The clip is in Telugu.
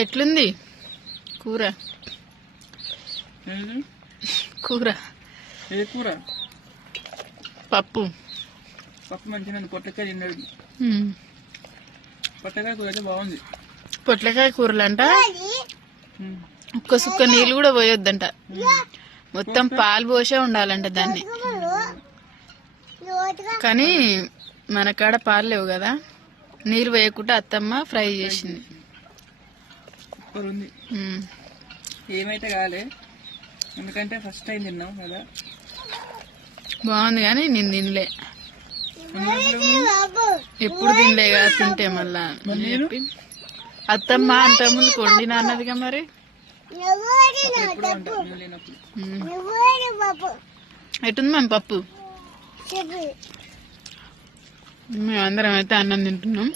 ఎట్లుంది కూర? కూర ఏ కూర? పప్పు. పప్పు మంచిగా పొట్లకాయ తిన్నాడు. పొట్లకాయ కూర అయితే బాగుంది. పొట్లకాయ కూరలంట ఒక్క సుక్క నీళ్ళు కూడా పోయొద్దంట, మొత్తం పాలు పోసే ఉండాలంట దాన్ని. కానీ మన కాడ పాలు లేవు కదా, నీళ్ళు వేయకుండా అత్తమ్మ ఫ్రై చేసింది. సూపర్ ఉంది. ఏమైతే కాలే, ఎందుకంటే ఫస్ట్ టైం తిన్నాం కదా. బాగుంది కానీ నేను తినలే, ఎప్పుడు తినలే కదా, తింటే మళ్ళా అని చెప్పి అత్తమ్మ అంత ముందు వండినా అన్నదిగా. మరి ఎటుంది మన పప్పు? మేమందరం అయితే అన్నం తింటున్నాం.